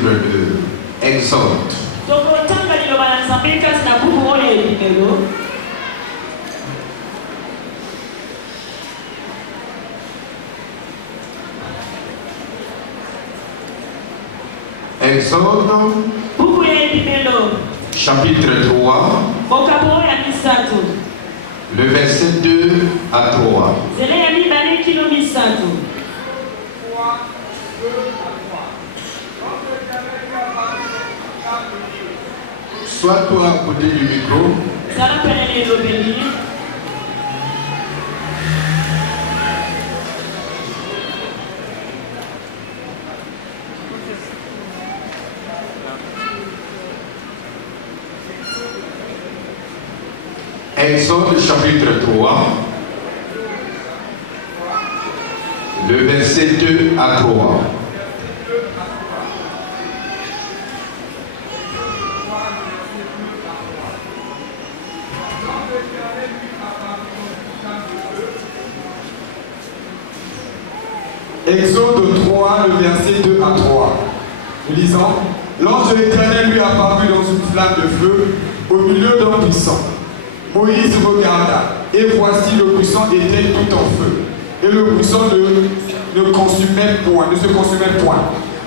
livre de Exode. Exode, chapitre 3, le verset 2 à 3. Sois toi à côté du micro. Exode chapitre 3, le verset 2 à 3. Exode 3, le verset 2 à 3. Nous lisons: l'ange de l'Éternel lui apparut dans une flamme de feu au milieu d'un buisson. Moïse regarda, et voici le buisson était tout en feu, et le buisson ne se consumait point.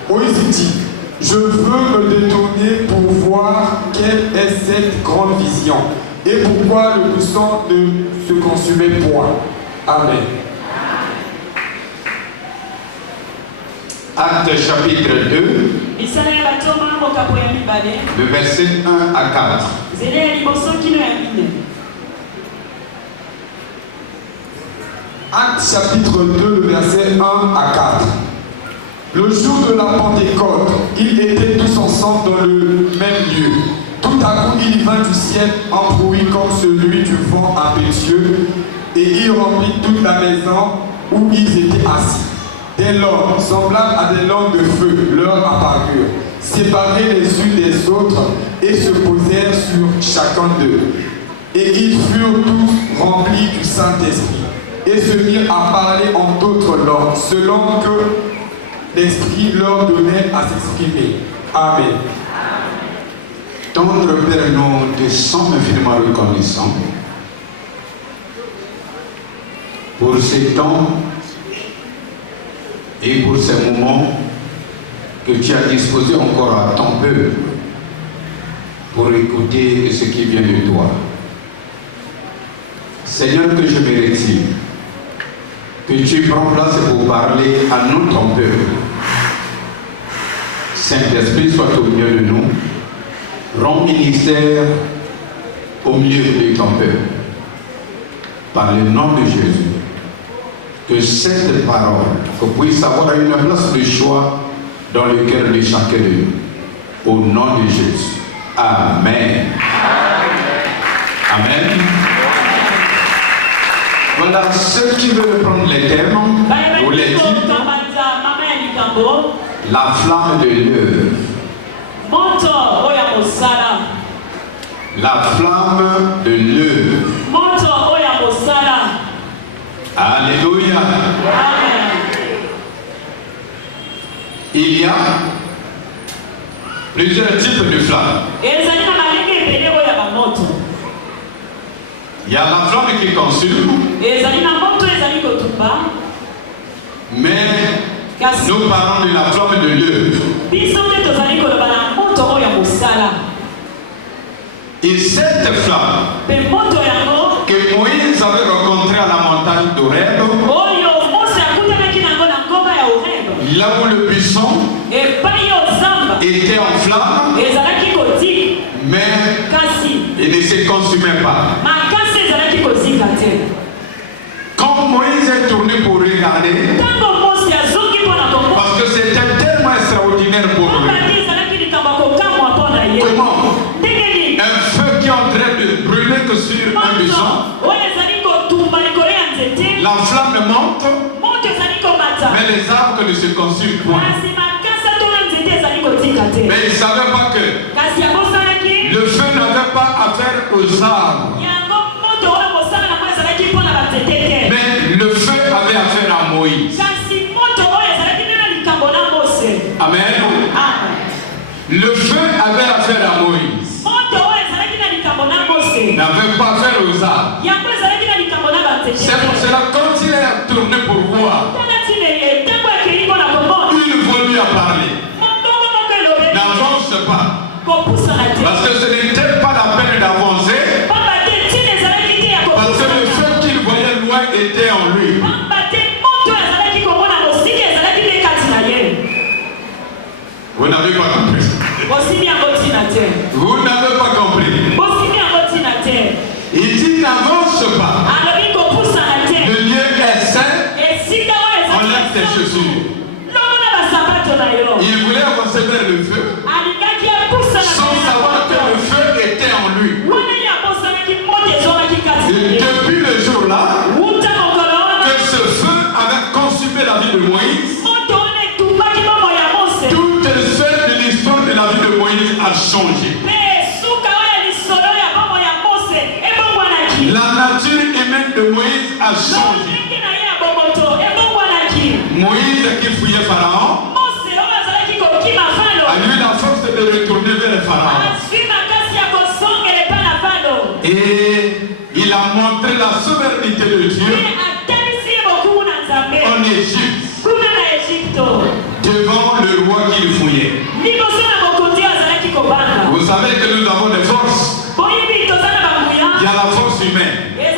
Moïse dit: je veux me détourner pour voir quelle est cette grande vision, et pourquoi le buisson ne se consumait point. Amen. Acte chapitre 2, le verset 1 à 4. Acte chapitre 2, le verset 1 à 4. Le jour de la Pentecôte, ils étaient tous ensemble dans le même lieu. Tout à coup, il vint du ciel un bruit comme celui du vent impétueux, et il remplit toute la maison où ils étaient assis. Des langues, semblables à des langues de feu, leur apparurent, séparées les unes des autres, et se posèrent sur chacun d'eux. Et ils furent tous remplis du Saint-Esprit, et se mirent à parler en d'autres langues, selon que l'Esprit leur donnait à s'exprimer. Amen. Tendre Père, nous te sommes infiniment reconnaissants pour ces temps et pour ces moments que tu as disposés encore à ton peuple pour écouter ce qui vient de toi. Seigneur, que je me retire, que tu prends place pour parler à nous, ton peuple. Saint-Esprit, soit au milieu de nous, rends ministère au milieu de ton peuple. Par le nom de Jésus, que cette parole, que puisse avoir une place de choix dans le cœur de chacun de nous. Au nom de Jésus. Amen. Amen. Voilà, ceux qui veulent prendre les thèmes, ou les titres, la flamme de l'œuvre. La flamme de l'œuvre. Alléluia. Il y a plusieurs types de flammes. Il y a la flamme qui consume. Mais nous parlons de la flamme de l'œuvre. Et cette flamme que Moïse avait rencontrée à la montagne d'Horeb, là où le buisson était en flamme, mais il ne se consumait pas. Quand Moïse est tourné pour regarder, parce que c'était tellement extraordinaire pour lui. Comment un feu qui est en train de brûler que sur un buisson, la flamme monte, mais les arbres ne se consument point. Mais il ne savait pas que le feu n'avait pas affaire aux arbres, mais le feu avait affaire à Moïse. Amen. Le feu avait affaire à Moïse. N'avait pas affaire aux arbres. C'est pour cela quand il est tourné pour voir, une voix lui a parlé. N'avance pas. Parce que ce n'était pas la peine d'avancer. Parce que le feu qu'il voyait loin était en lui. Vous n'avez pas compris. Vous n'avez pas compris. Il dit n'avance pas. Le lieu est saint. Enlève tes chaussures. Il voulait avancer vers le feu sans savoir que le feu était en lui. Et depuis le jour-là, que ce feu avait consumé la vie de Moïse, toute sphère de l'histoire de la vie de Moïse a changé. La nature humaine de Moïse a changé. Moïse qui fouillait Pharaon, a eu la force de retourner vers le Pharaon. Et il a montré la souveraineté de Dieu en Égypte devant le roi qu'il fouillait. Vous savez que nous avons des forces. Il y a la force humaine, mais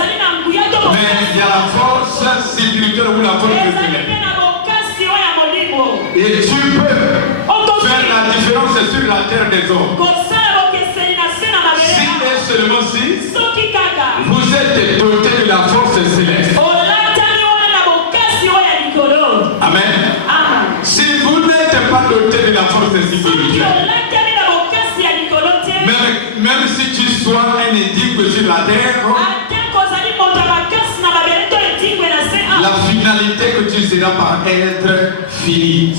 il y a la force spirituelle ou la force spirituelle. Et tu peux faire la différence sur la terre des hommes. Si et seulement si vous êtes doté de la force céleste. Amen. Si vous n'êtes pas doté de la force spirituelle, même si tu sois un énigme sur la terre, la finalité que tu seras par être fini.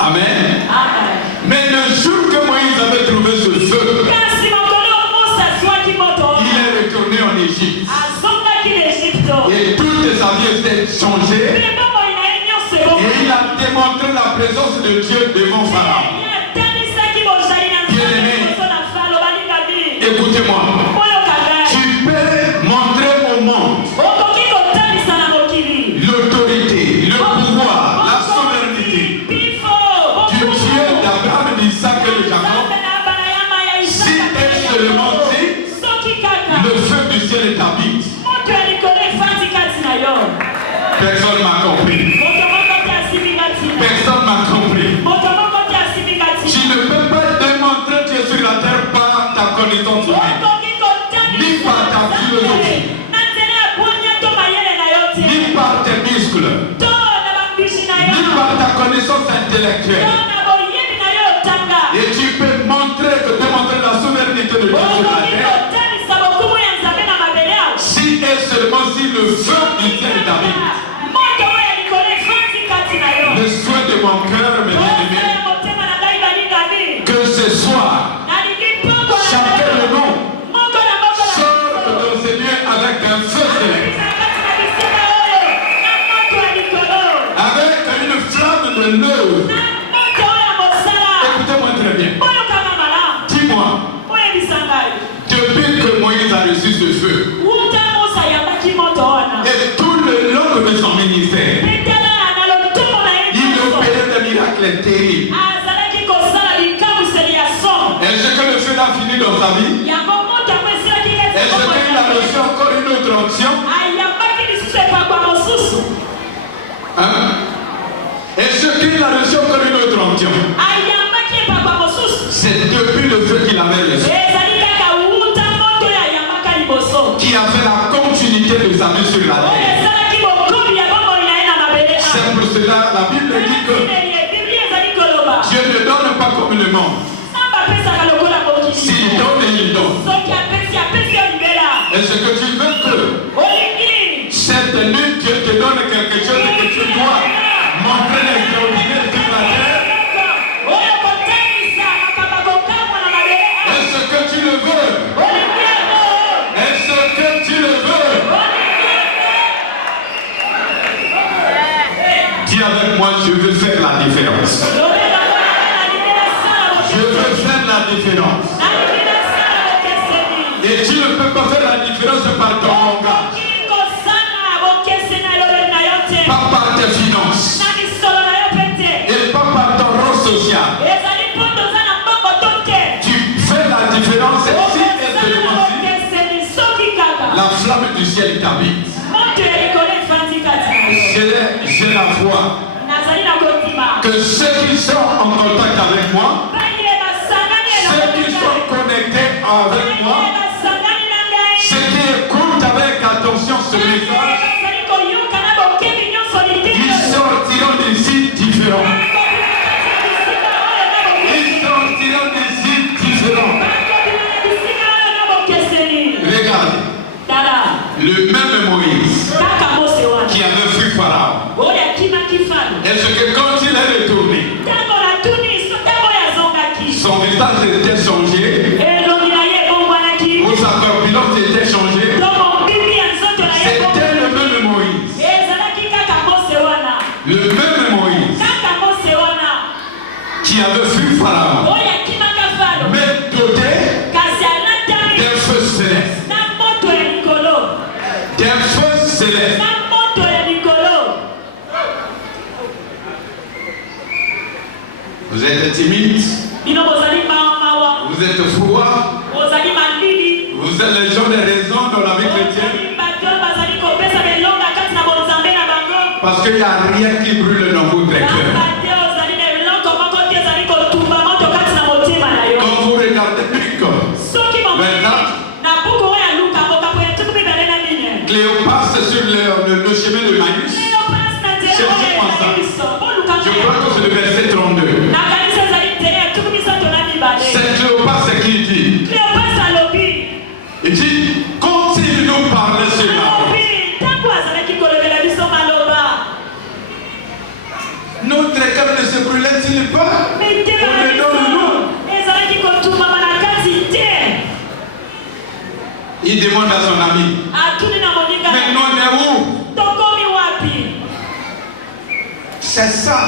Amen. Mais le jour que Moïse avait trouvé ce feu, il est retourné en Égypte. Et toutes sa vie était changée. Et il a démontré la présence de Dieu devant Pharaon. Bien-aimé, écoutez-moi. Tu peux montrer au monde l'autorité, le pouvoir, la souveraineté du Dieu d'Abraham, d'Isaac et de Jacob. Si et seulement si le feu du ciel t'habite. Personne m'a compris. Personne m'a compris. Tu ne peux pas démontrer Dieu sur la terre par ta connaissance humaine, ni par ta philosophie, ni par tes muscles, ni par ta connaissance intellectuelle. Et tu peux démontrer la souveraineté de Dieu sur la terre si et seulement si le feu du ciel t'habite. Le souhait de mon cœur, mes bien-aimés, que ce soir, chacun de nous sorte de ce lieu avec un feu céleste, avec une flamme de l'eau. Écoutez-moi très bien. Dis-moi, depuis que Moïse a reçu ce feu, et tout le long de son ministère, il opérait des miracles terribles. Est-ce que le feu a fini dans sa vie? Est-ce qu'il a reçu encore une autre onction? Hein? Est-ce qu'il a reçu encore une autre onction? C'est depuis le feu qu'il avait reçu qui a fait la continuité de sa vie sur la terre. C'est pour cela la Bible dit que Dieu ne donne pas comme le monde. S'il donne, il donne. Est-ce que tu veux que cette nuit Dieu te donne quelque chose que tu dois montrer l'extraordinaire sur la terre? Est-ce que tu le veux? Est-ce que tu le veux? Dis avec moi, je veux faire la différence. différence. Et tu ne peux pas faire la différence par ton langage. Pas par tes finances. Et pas par ton rang social. Tu fais la différence si et seulement si la flamme du ciel t'habite. J'ai la foi que ceux qui sont en contact avec moi, ceux qui sont connectés avec moi, ceux qui écoutent avec attention ce message, ils sortiront d'ici différents. Ils sortiront d'ici différents. Regarde, le même Moïse qui avait fui Pharaon. Est-ce que quand il est retourné, son visage était changé, sa corpulence était changée? C'était le même Moïse. Le même Moïse qui avait fui Pharaon, mais doté d'un feu céleste. D'un feu céleste. Vous êtes timide, vous êtes froid, vous êtes les gens de raison dans la vie chrétienne. Parce qu'il n'y a rien qui brûle dans votre cœur. Quand vous regardez Luc 24, Cléopas sur le chemin de Maïs, cherchez-moi ça. Je crois que c'est le verset 32. C'est Cléopas qui dit. Il dit, continue nous parler sur la notre cœur ne se brûlait-il pas? Il demande à son ami. Mais non, on est où? C'est ça.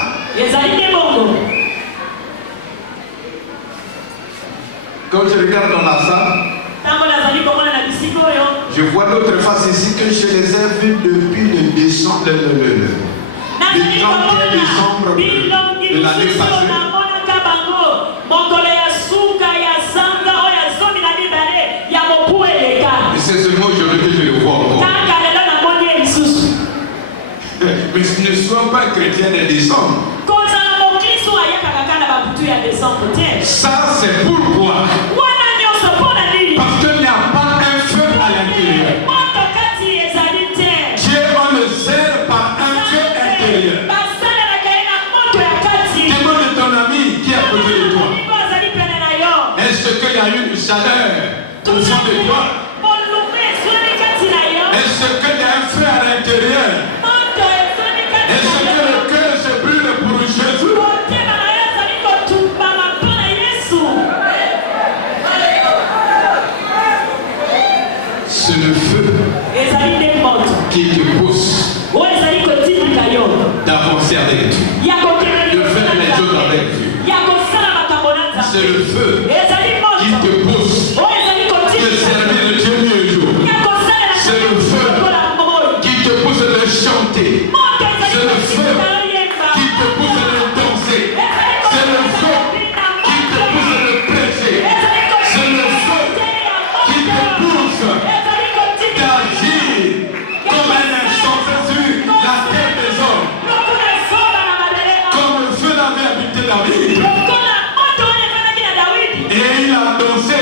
Quand je regarde dans la salle, je vois d'autres faces ici que je les ai vues depuis le 31 décembre de l'année passée. Et c'est seulement aujourd'hui que je le vois encore. Mais ne sois pas chrétien de décembre. Ça c'est pourquoi. Parce qu'il n'y a pas un feu à l'intérieur. Dieu on le sert par un feu intérieur. Demande ton ami qui est à côté de toi. Est-ce qu'il y a eu une chaleur au fond de toi? Est-ce qu'il y a un feu à l'intérieur? Est-ce que le cœur se brûle pour Jésus? C'est le feu qui te pousse d'avancer avec Dieu, de faire les choses avec Dieu. C'est le feu qui te pousse de servir le Dieu mieux jour. C'est le feu qui te pousse de chanter. C'est le feu qui te pousse de danser. C'est le feu qui te pousse de prêcher. C'est le feu qui te pousse d'agir comme un insensé sur la terre des hommes. Comme le feu l'avait habité David. Et il a dansé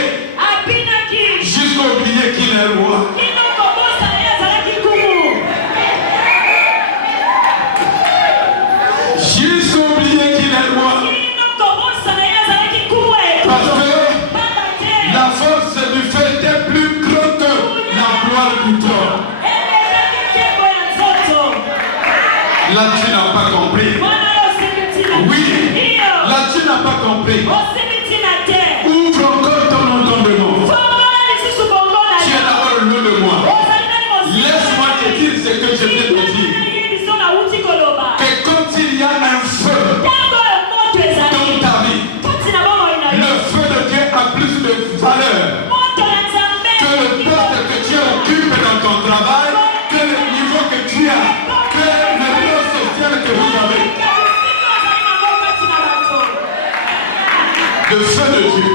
Le feu de Dieu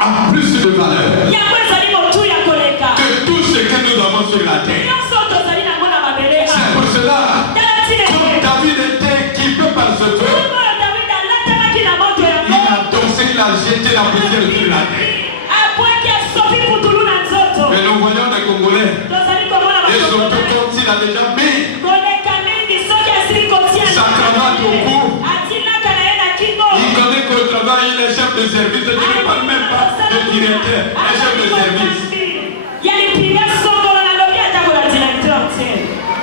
a plus de valeur que tout ce que nous avons sur la terre. C'est pour cela, comme David était équipé par ce feu, il a dansé, il a jeté la poussière sur la terre. Mais nous voyons des Congolais, et surtout comme s'il a déjà mis sa cravate au cou. Il connaît qu'au travail, il est chef de service, je ne parle même pas de directeur, il est chef de service.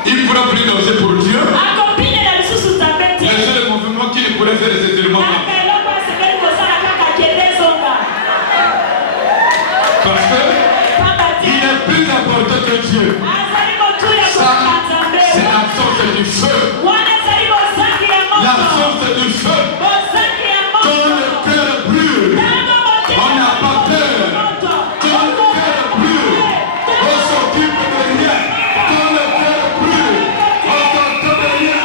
Il ne pourra plus danser pour Dieu. Le seul mouvement qu'il pourrait faire, c'est seulement parce qu'il est plus important que Dieu. Ça, c'est la force du feu. La force du feu. Quand le cœur brûle, on n'a pas peur. Quand le cœur brûle, on s'occupe de rien. Quand le cœur brûle, on s'entend de rien.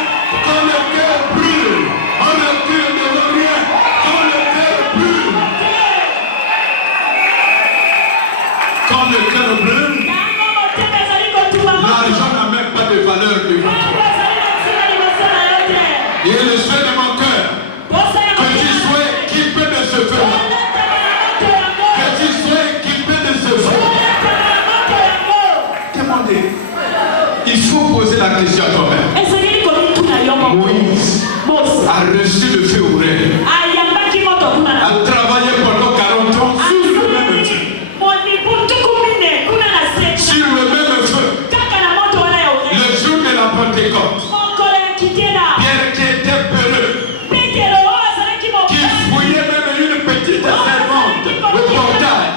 Quand le cœur brûle, on ne cure de rien. Quand le cœur brûle, l'argent n'a même pas de valeur devant toi. Et le souhait de mon cœur, que tu sois équipé de ce feu-là. Que tu sois équipé de ce feu. Demandez. Il faut poser la question à toi-même. Moïse a reçu le feu au rêve. A travaillé pendant 40 ans sur le même Dieu. Sur le même feu. Le jour de la Pentecôte. Pierre qui était peureux, qui fouillait même une petite servante au portail.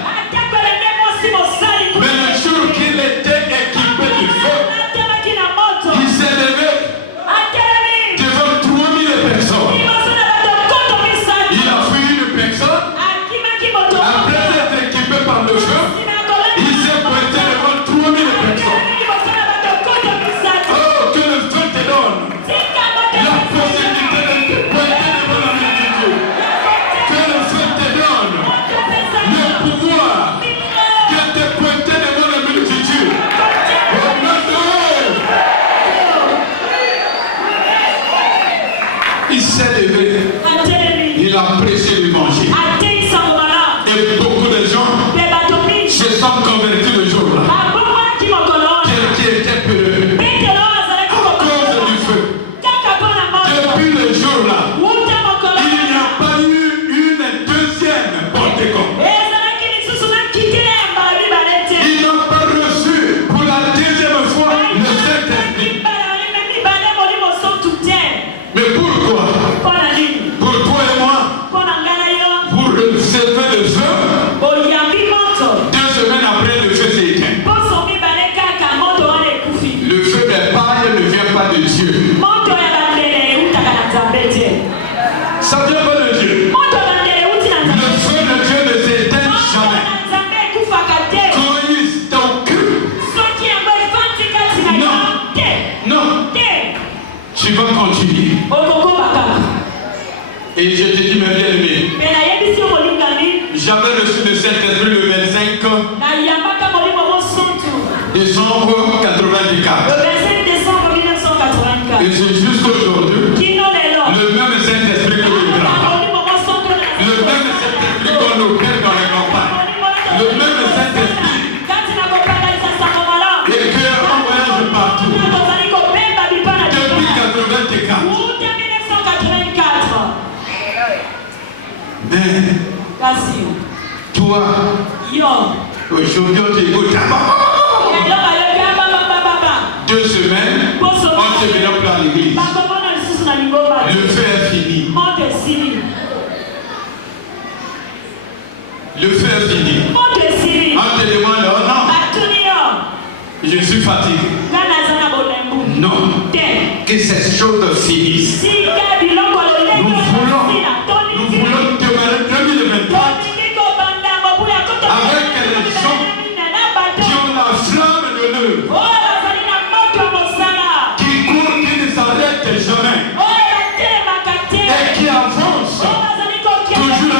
Mais le jour qu'il était équipé du feu, il s'est levé devant 3000 personnes. Il a fui une personne. Après être équipé par le feu, il s'est pointé devant 3000 personnes. Oh, que le feu te donne la possibilité de te pointer devant la multitude. Que le feu te donne le pouvoir de te pointer devant la multitude. Au nom de Dieu. Il s'est levé. Il a prêché l'évangile. Et beaucoup de gens se sont convertis le jour-là. Qui était peureux. À cause du feu. Depuis le jour-là, il n'y a pas eu une deuxième Pentecôte. Ils n'ont pas reçu pour la deuxième fois le Saint-Esprit. Mais pourquoi? Pour toi et moi, pour recevoir le feu, 2 semaines après, le feu s'est éteint. Le feu des pailles ne vient pas de Dieu. Ça ne vient pas de Dieu. Le feu de Dieu ne s'éteint jamais. Quand il t'occupe, non, tu vas continuer. Et je te dis, mes bien-aimés, j'avais reçu le Saint-Esprit le 25 décembre 84. Et c'est jusqu'aujourd'hui le même Saint-Esprit que le grand. Le même Saint-Esprit qu'on opère dans les campagnes. Le même Saint-Esprit. Et qu'on voyage partout. Depuis 84. Mais toi, aujourd'hui on t'écoute. 2 semaines, on te vient plein à l'église. Le feu est fini. Le feu est fini. On te demande, oh non, je suis fatigué. Non, que ces choses finissent. Nous voulons démarrer 2023 avec les gens qui ont la flamme de l'œuvre, qui courent, qui ne s'arrêtent jamais et qui avancent toujours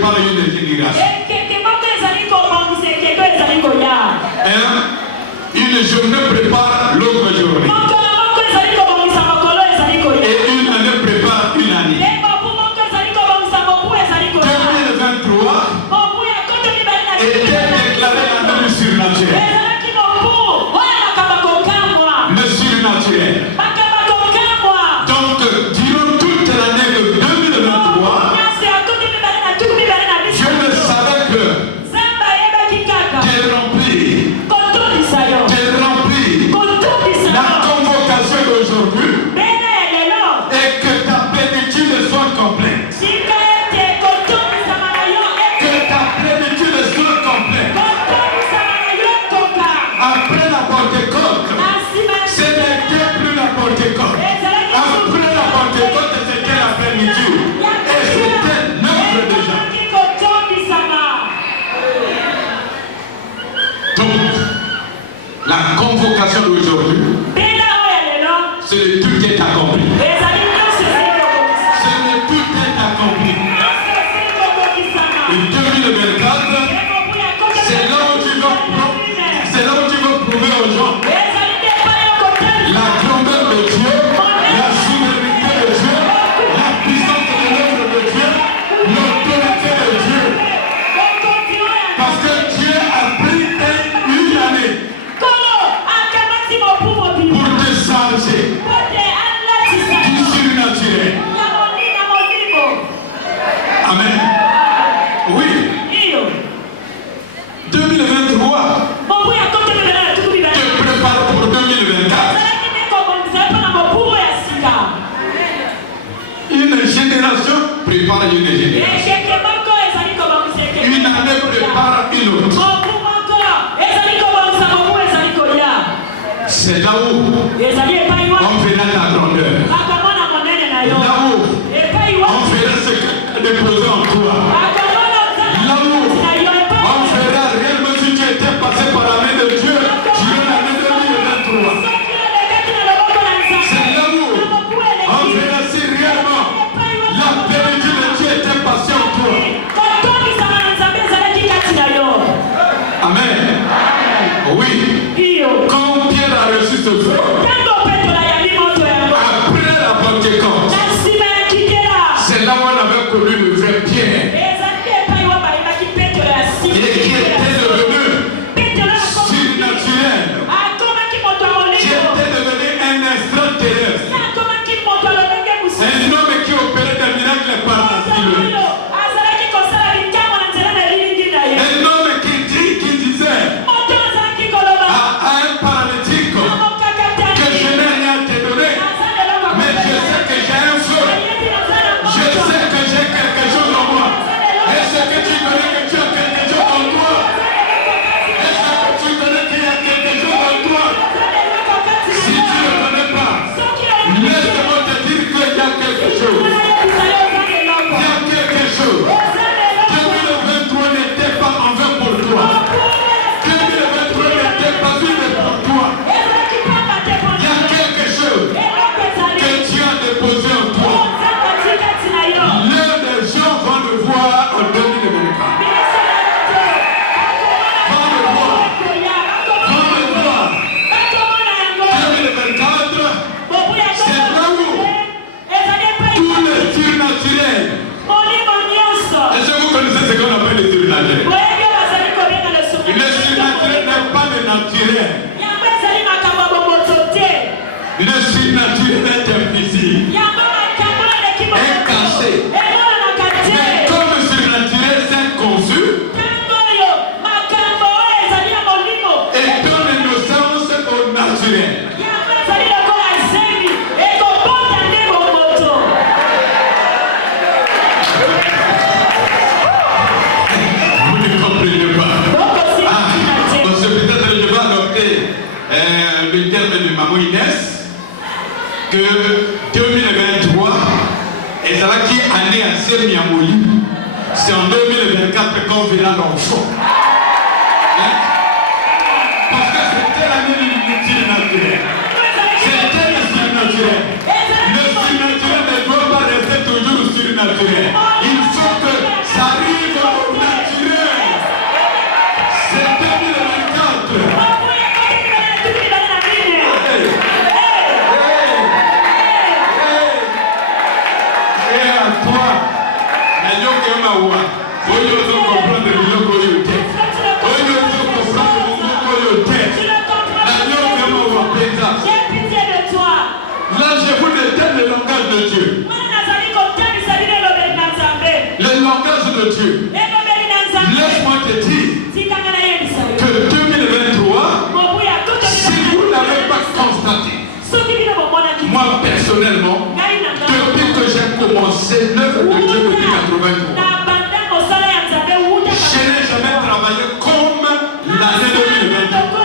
prépare une génération. Une journée prépare l'autre journée. Et une année prépare une année. 2023 était déclaré l'année du surnaturel. Le surnaturel. Donc, durant toute l'année de 2023, je ne savais que t'es rempli la convocation d'aujourd'hui et que ta plénitude soit complète. Que ta plénitude soit complète. Après la Pentecôte, ce n'était plus la Pentecôte. Après la Pentecôte, c'était la plénitude. Et c'était notre déjà. Donc, la convocation d'aujourd'hui, c'est le tout qui est accompli. C'est le tout qui est accompli. Et 2024, c'est là où tu vas prouver aux gens la grandeur de Dieu, la souveraineté de Dieu, la puissance de l'œuvre de Dieu, l'autorité de Dieu. Parce que Dieu a pris une année pour te changer du surnaturel. Amen. Oui. 2023 te prépare pour 2024. Une génération prépare une génération. Une année prépare une autre. C'est là où on verra ta grandeur. Là où on verra ce que déposé en toi. Là où on verra réellement si tu étais passé par la main de Dieu durant l'année 2023. C'est là où on verra si réellement la plénitude de Dieu était passée en toi. Amen. Oui. Quand Pierre a reçu ce feu, après la Pentecôte, c'est là où on avait connu le vrai Pierre. Et qui était devenu surnaturel. Qui était devenu un extraterrestre. Un homme qui opérait des miracles par la silhouette. Un homme qui disait à un paralytique que je n'ai rien à te donner, mais je sais que j'ai un feu. Je sais que j'ai quelque chose en moi. Est-ce que tu connais que tu as quelque chose en toi? Est-ce que tu connais qu'il y a quelque chose en toi? Si tu ne le connais pas, laisse-moi te dire qu'il y a quelque chose. Il y a quelque chose. 2023 n'était pas en vain pour toi. 2023 n'était pas une pour toi. Il y a quelque chose que Dieu a déposé en toi. L'un des gens vont le voir en 2024. Vont le voir. 2024, c'est là où tout le surnaturel. Est-ce que vous connaissez ce qu'on appelle le surnaturel? Le surnaturel n'est pas le naturel. Le surnaturel est invisible, est caché. Mais comme le surnaturel s'est conçu et donne naissance au naturel. Vous ne comprenez pas. Parce que peut-être je vais adopter le terme de Maman Inès, que 2023 et ça qui est année à Semiamoli, c'est en 2024 qu'on verra l'enfant. Hein? Parce que c'était l'année du surnaturel. C'était le surnaturel. Le surnaturel ne doit pas rester toujours surnaturel. Il faut que ça arrive Là, je vous détermine le langage de Dieu. Le langage de Dieu. Laisse-moi te dire que 2023, si vous n'avez pas constaté, moi personnellement, depuis que j'ai commencé l'œuvre de Dieu depuis 83, je n'ai jamais travaillé comme l'année 2023.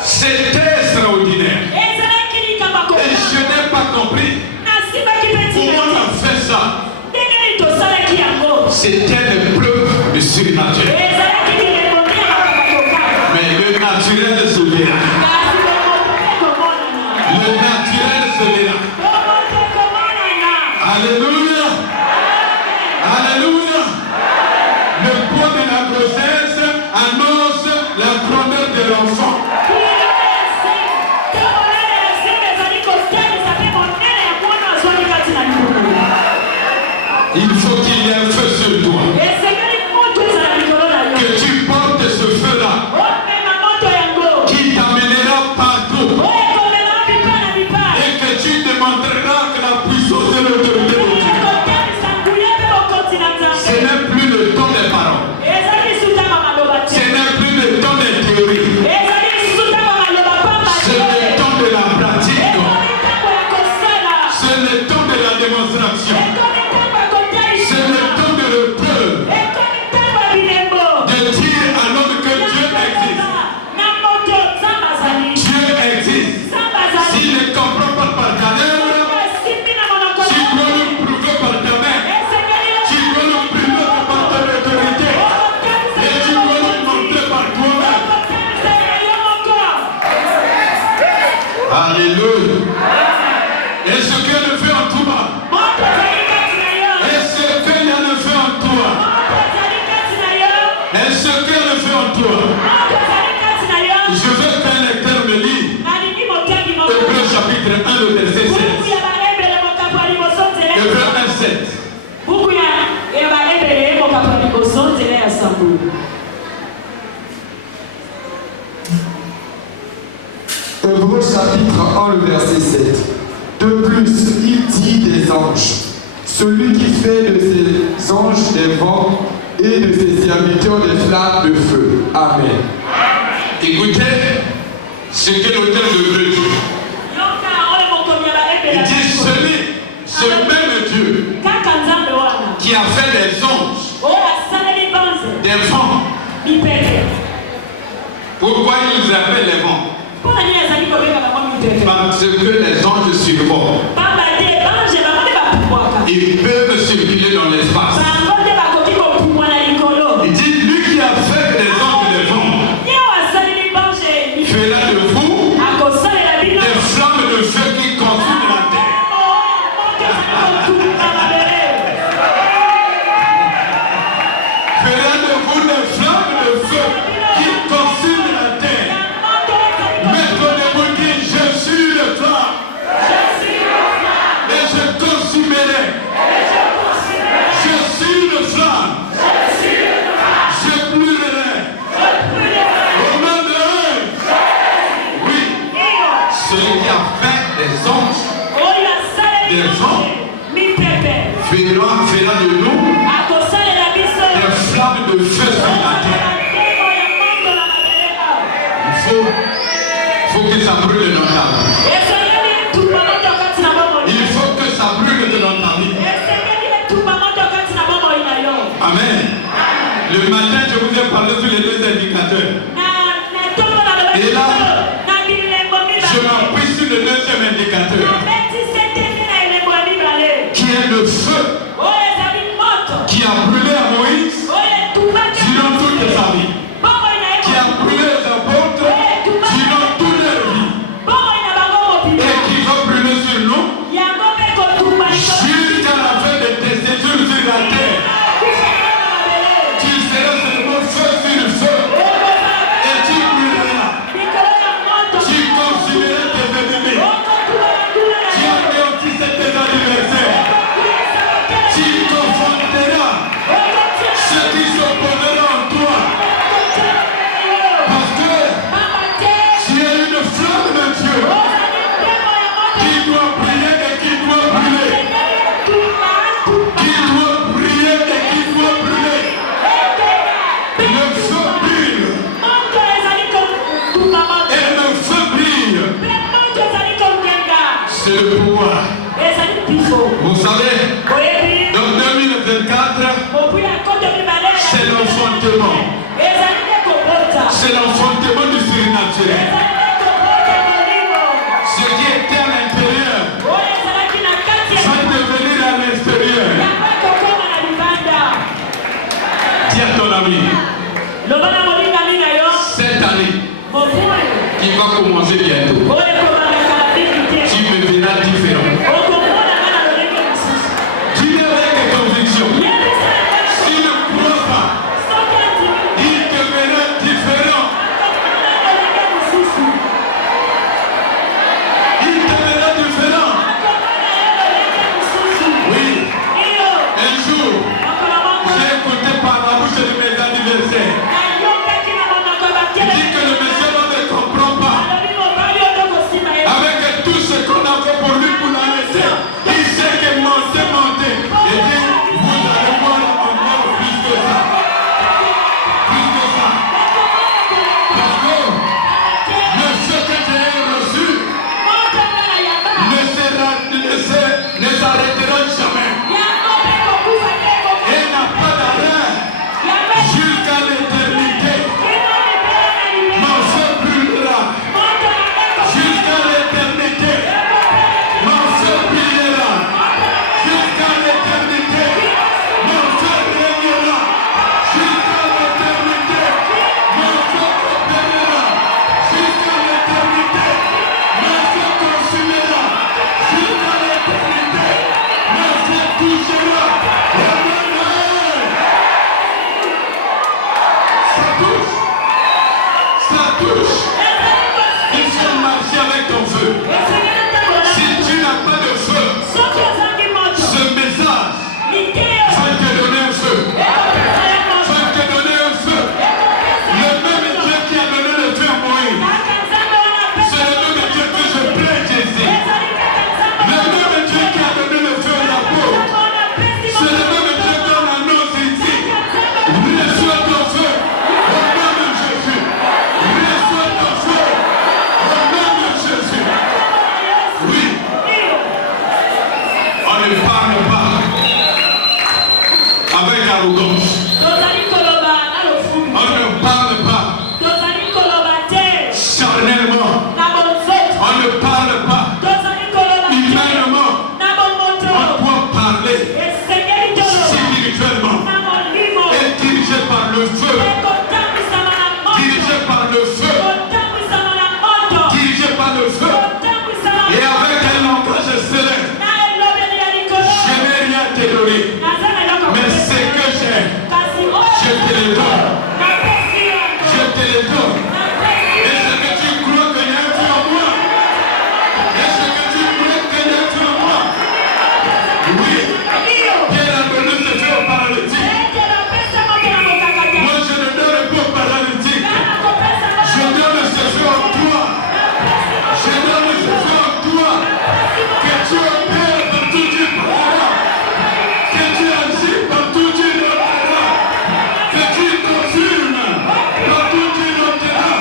C'était extraordinaire. Et je n'ai pas compris comment on a fait ça. C'était une preuve du surnaturel. Mais le naturel se verra. Le naturel se verra. Alléluia. Alléluia. Le poids de la grossesse annonce la grandeur de l'enfant. Il faut qu'il y ait un feu sur toi. Que tu portes ce feu-là qui t'amènera partout. Et que tu démontreras que la puissance et l'autorité de Dieu. Ce n'est plus le temps des paroles. Ce n'est plus le temps des théories. C'est le temps de la pratique. C'est le temps de la démonstration. C'est le temps de l'épreuve. De dire à l'homme que Dieu existe. Dieu existe. S'il ne comprend pas par ta lèvre, tu dois le prouver par ta main. Tu dois le prouver par ton autorité. Et tu dois le montrer par toi-même. Alléluia. Et ce que le fait en toi. Et ce qu'il y a le fait en toi. Et ce qu'il le fait en toi. Je veux qu'un lecteur me lise Hébreux chapitre 1, le verset 7. Hébreux 1, 7. Hébreux chapitre 1, le verset 7. De plus, il dit des anges. Celui qui fait de ses anges des vents et de ses serviteurs des flammes de feu. Amen. Écoutez ce que l'auteur de Hébreux dit. Il dit ce même Dieu qui a fait des anges, des vents. Pourquoi il les appelle les vents? Parce que les anges survolent. Ils peuvent circuler dans l'espace. Il dit, lui qui a fait des anges et des vents fera de vous des flammes de feu qui consument la terre. Fera de vous des flammes de feu qui consument la terre. Maître de vous dit, je suis le flamme. Et je consumerai. Je suis le flamme. Je brûlerai. Au nom de eux. Oui. Celui qui a fait des anges, des vents, fera de nous des flammes de feu sur la terre. Il faut que ça brûle dans ta vie. Il faut que ça brûle dans ta vie. Amen. Le matin, je vous ai parlé sur les deux indicateurs. Et là, je m'appuie sur le deuxième indicateur, qui est le feu qui a brûlé à Moïse durant toute sa vie, qui a brûlé les apôtres durant toute leur vie, et qui va brûler sur nous jusqu'à la fin de tes séjours sur la terre. Tu seras seulement feu sur le feu, et tu brûleras. Tu consumeras tes ennemis. C'est le pouvoir. Vous savez, dans 2024, c'est l'enfantement. C'est l'enfantement du surnaturel. Ce qui était à l'intérieur va devenir à l'extérieur. Dis à ton ami, cette année qui va commencer bientôt, tu me verras différent. Dis-le avec conviction. Si ne crois pas, il te verra différent. Il te verra différent. Oui. Un jour, j'ai écouté par la bouche de mes anniversaires. Il dit que le monsieur ne comprend pas. Avec tout ce qu'on a fait pour lui pour l'arrêter, il sait que monter. Et dit, vous allez voir encore plus que ça. Plus que ça. Parce que le ce que j'ai reçu ne s'arrêtera jamais. Et n'a pas d'arrêt jusqu'à l'éternité. Mon feu brûlera jusqu'à l'éternité. Mon feu brûlera jusqu'à l'éternité. Mon feu régnera jusqu'à l'éternité. Mon feu opérera jusqu'à l'éternité. Mon feu consumera jusqu'à l'éternité. Mon feu touchera. Ça touche. Ça touche. Il faut marcher avec ton feu. Si tu n'as pas de feu, ce message va te donner un feu. Va te donner un feu. Le même Dieu qui a donné le feu à Moïse, c'est le même Dieu que je prêche ici. Le même Dieu qui a donné le feu à la peau, c'est le même Dieu qu'on annonce ici. Reçois ton feu au nom de Jésus. Reçois ton feu au nom de Jésus. Oui. On ne parle pas avec arrogance. On ne parle pas charnellement. On ne parle pas humainement. On doit parler spirituellement et dirigé par le feu. Dirigé par le feu. Dirigé par le feu. Et avec un langage céleste. Je n'ai rien te donner. Mais ce que j'ai, je te le donne. Je te le donne. Est-ce que tu crois qu'il y a un feu en moi? Est-ce que tu crois qu'il y a un feu en moi? Oui. Pierre a donné ce feu au paralytique. Moi je ne donne pas au paralytique. Je donne ce feu en toi. Je donne ce feu en toi. Que tu opères partout tu parleras. Que tu agis partout tu donneras. Que tu confirmes partout tu donneras.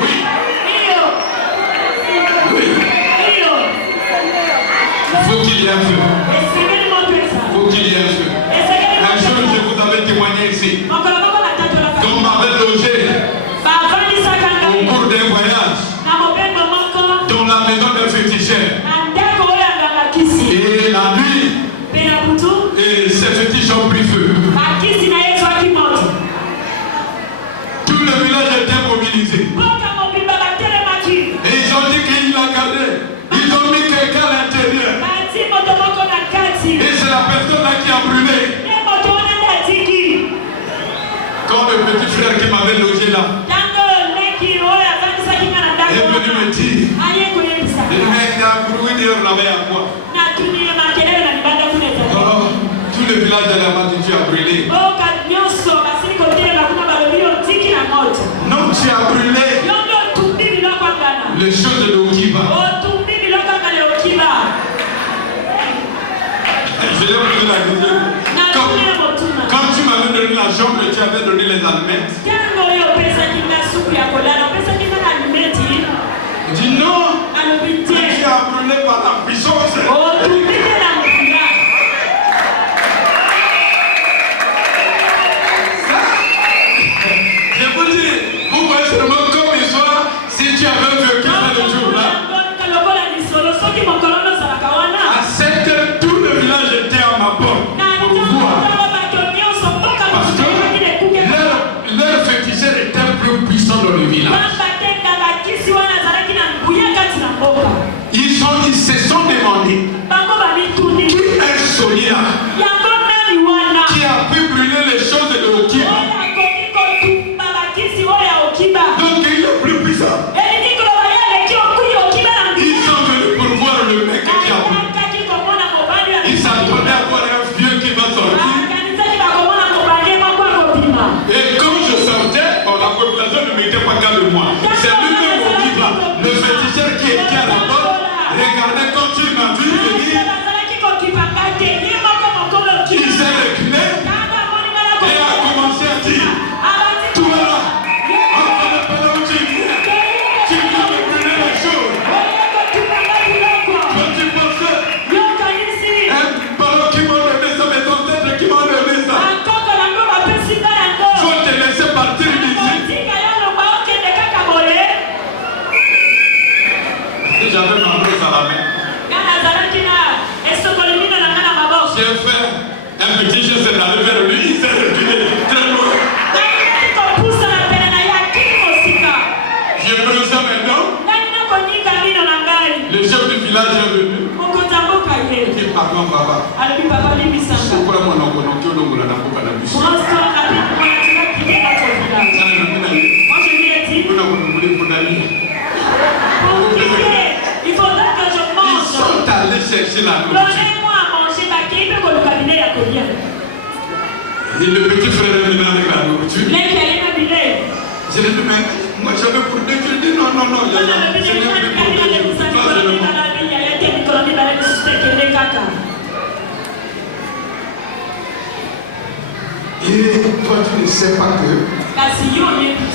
Oui. Oui. Il faut qu'il y ait un feu. Il faut qu'il y ait un feu. Un jour je vous avais témoigné ici. Qu'on m'avait logé au cours d'un voyage dans la maison d'un féticheur. Et la nuit, et ces fétiches ont pris feu. Tout le village était mobilisé. Et ils ont dit qu'il l'a gardé. Ils ont mis quelqu'un à l'intérieur. Et c'est la personne là qui a brûlé. Quand le petit frère qui m'avait logé là est venu me dire, le mec a brûlé dehors là-bas à quoi? Tout le village de la Mati, tu as brûlé. Non, tu as brûlé les choses de l'Okiba. Je l'ai posé la question. Quand tu m'avais donné la chambre, tu avais donné les allumettes. dit non. Tu es appelé par la puissance. Je vous dis, vous voyez seulement comme histoire, si tu avais vécu ça le jour-là. À 7 heures, tout le village était à ma porte. Pour voir. Parce que leur féticheur était plus puissant dans le village. Ils se sont demandés qui est celui-là qui a pu brûler les choses de Okiba. Donc il est plus puissant. Ils sont venus pour voir le mec qui a brûlé. Ils s'attendaient à voir un vieux qui va sortir. Et quand je sortais, la population ne mettait pas qu'à de moi. C'est lui-même Okiba, le féticheur qui était à la porte. Regardez quand il m'a vu venir. Il s'est reculé et a commencé à dire, toi là, on ne connaît pas là où tu viens. Tu viens me brûler les choses. Quand tu pensais, un parent qui m'a donné ça, mais ton tête qui m'a donné ça. Faut te laisser partir d'ici. J'avais ma brosse à la main. J'ai fait un petit geste d'aller vers lui, il s'est reculé très loin. J'ai pris ça maintenant. Le chef du village est venu. Il dit pardon papa. Pourquoi mon oncle n'a pas de bus? Il faudra que je mange. Ils sont allés chercher la nourriture. Donnez-moi à manger, et le petit frère est venu avec la nourriture. Je lui ai dit, mais moi j'avais pour deux, je lui ai dit non, je n'ai plus pour deux, et toi tu ne sais pas que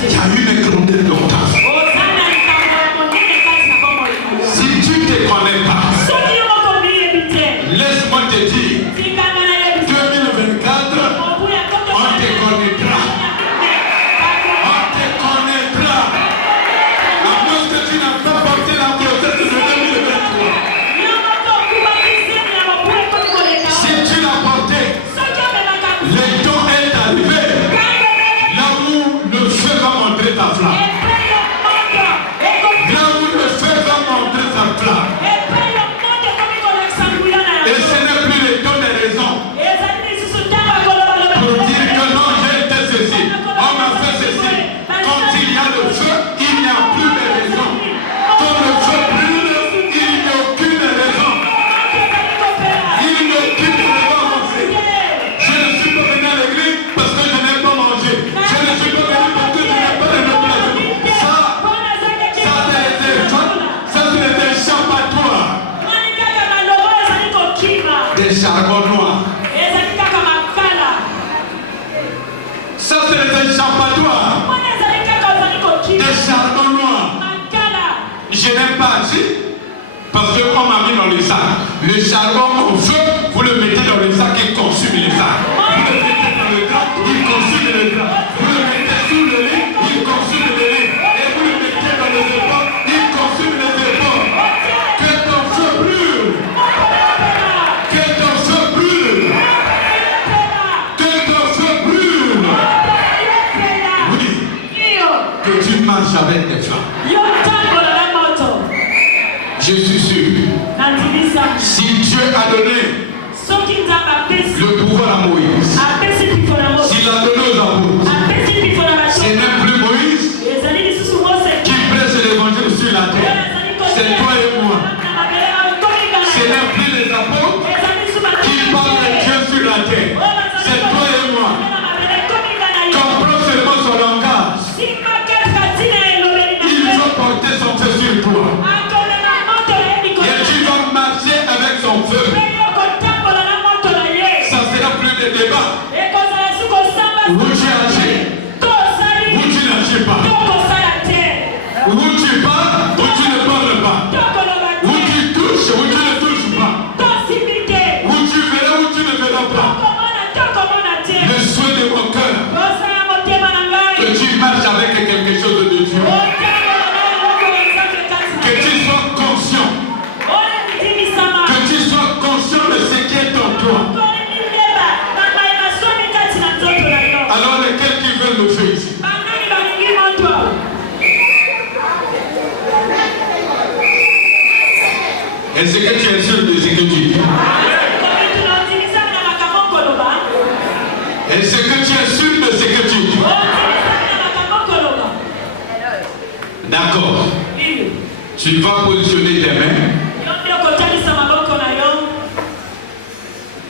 il y a eu une grande d'octave. Si tu ne te connais pas, laisse-moi te dire, 2024, on te connaîtra. On te connaîtra. À moins que tu n'as pas porté la grossesse de 2023. Si tu l'as porté, le temps est arrivé. Là où le feu va montrer ta flamme. Là où le feu va montrer sa flamme. Et ce n'est plus le temps des raisons. Pour dire que non, j'ai été ceci. On m'a fait ceci. Quand il y a le feu, il n'y a plus de raison. Quand le feu brûle, il n'y a aucune raison. Il n'y a aucune raison à manger. Je ne suis pas venu à l'église parce que je n'ai pas mangé. Je ne suis pas venu parce que je n'ai pas de déplacement. Ça c'est des échappatoires. Des charbons noirs. Ça c'est des échappatoires. Des charbons noirs. Je n'aime pas agi parce qu'on m'a mis dans le sac. Le charbon au feu, vous le mettez dans le sac et consume les sacs. Vous le mettez dans le drap, il consume le drap. Vous le mettez sous le lit, il consume le lit. Et vous le mettez dans les épaules, il consume les épaules. Que ton feu brûle. Que ton feu brûle. Que ton feu brûle. Oui. Que tu marches avec tes femmes. Je suis sûr. Si Dieu a donné le pouvoir à Moïse, s'il a donné aux apôtres, ce n'est plus Moïse qui prêche l'évangile sur la terre. C'est toi et moi. Ce n'est plus les apôtres qui parlent de Dieu sur la terre. C'est toi et moi. Comprends seulement son langage. Il va porter son feu sur toi. Et tu vas marcher avec son feu. Ça sera plus de débat. Oui. Est-ce que tu es sûr de ce que tu dis? Est-ce que tu es sûr de ce que tu dis? D'accord. Tu vas positionner tes mains.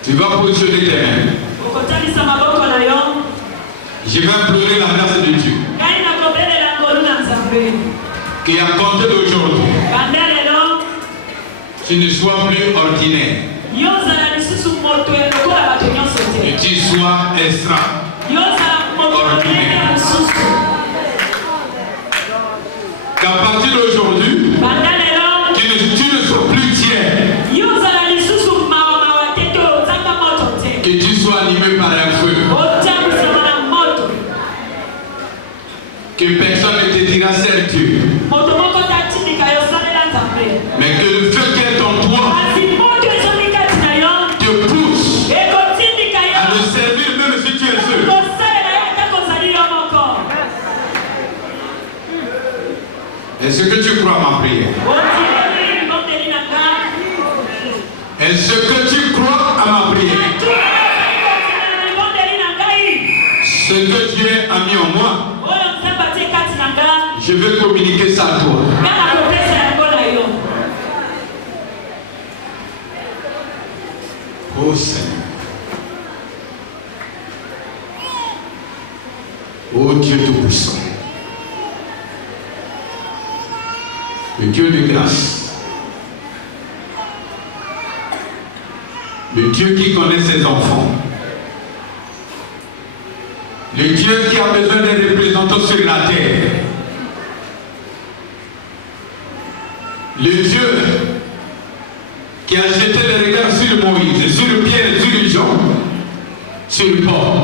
Tu vas positionner tes mains. Je vais implorer la grâce de Dieu. Qu'à compter d'aujourd'hui, tu ne sois plus ordinaire. Que tu sois extraordinaire. Qu'à partir d'aujourd'hui, tu ne sois plus tiers. Que tu sois animé par un feu. Que personne ne te dira c'est Dieu. Mais que le feu qui est en toi te pousse à le servir même si tu es seul. Est-ce que tu crois à ma prière? Est-ce que tu crois à ma prière? Ce que Dieu a mis en moi, je vais communiquer ça à toi. Oh Seigneur. Oh Dieu Tout-Puissant. Le Dieu de grâce. Le Dieu qui connaît ses enfants. Le Dieu qui a besoin des représentants sur la terre. Le Dieu qui a jeté les regards sur Moïse, sur Pierre, sur Jean, sur Paul.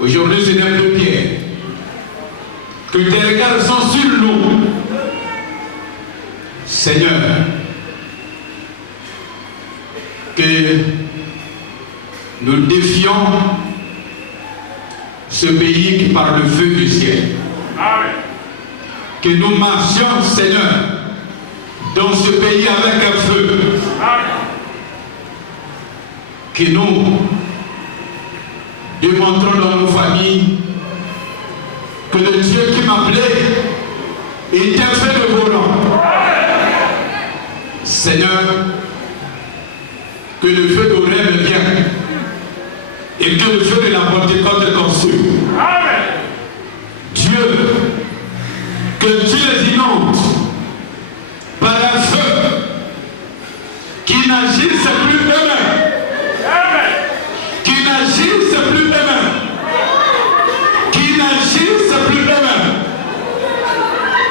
Aujourd'hui, ce n'est plus Pierre. Que tes regards sont sur nous. Seigneur, que nous défions ce pays qui par le feu du ciel. Que nous marchions, Seigneur, dans ce pays avec un feu. Que nous démontrons dans nos familles que le Dieu qui m'appelait est un fait de volant. Seigneur, que le feu d'Oreb vienne et que le feu de la Pentecôte consume. Dieu, que tu les inondes par un feu qui n'agisse plus eux-mêmes. Qui n'agisse plus eux-mêmes. Qui n'agisse plus eux-mêmes.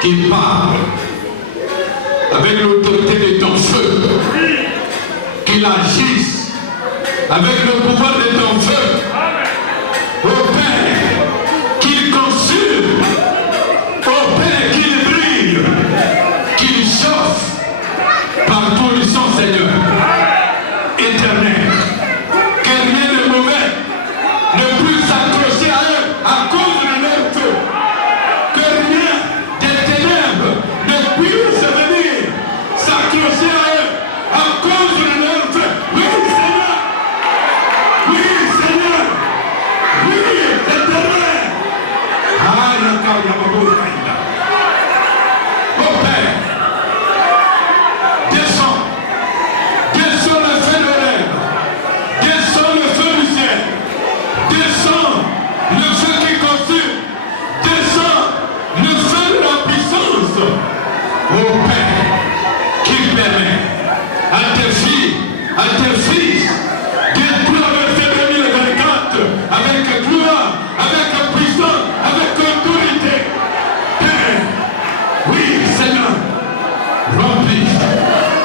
Qui parle avec l'autorité de ton feu. Qu'il agisse avec le pouvoir de ton feu. Au Père, qu'il consume. Au Père, qu'il brille. Qu'il chauffe partout où ils sont, Seigneur. Éternel. Que rien de mauvais ne puisse s'accrocher à eux à cause de leur feu. Que rien des ténèbres ne puisse venir s'accrocher à eux à cause de leur feu. Oui, Seigneur. Oui, Seigneur. Oui, Éternel. Oh Père, descends. Descends le feu de l'Oreb. Descends le feu du ciel. Descends le feu qui consume. Descends le feu de la puissance. Oh Père, qui permet à tes filles, à tes fils, de traverser 2024 avec gloire, avec puissance, avec autorité. Père, oui, Seigneur, remplis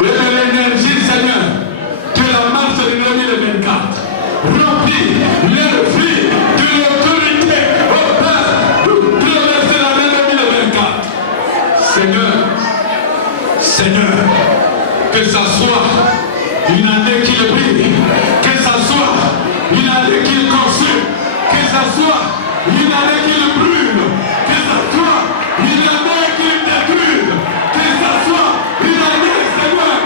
de l'énergie, Seigneur, de la marche de 2024. Remplis leur vie de l'autorité au Père pour traverser l'année 2024. Seigneur, Seigneur, que ça soit une année qui brille, que ça soit une année qui consume, que ça soit une année qui brûle, que ça soit une année qui détruit, que ça soit une année, Seigneur,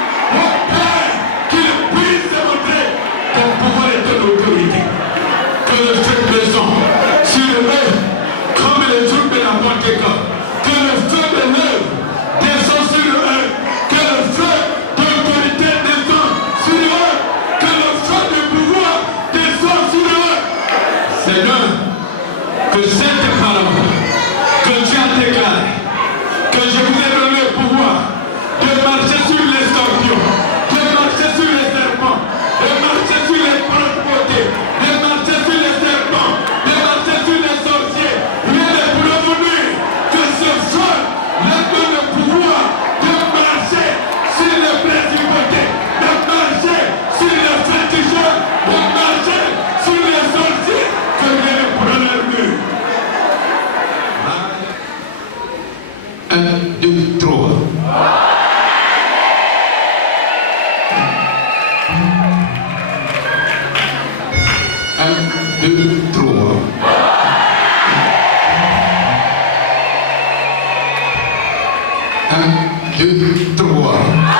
2, 3.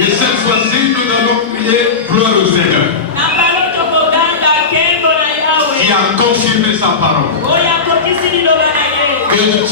Et cette fois-ci, nous allons prier gloire au Seigneur qui a confirmé sa parole. Que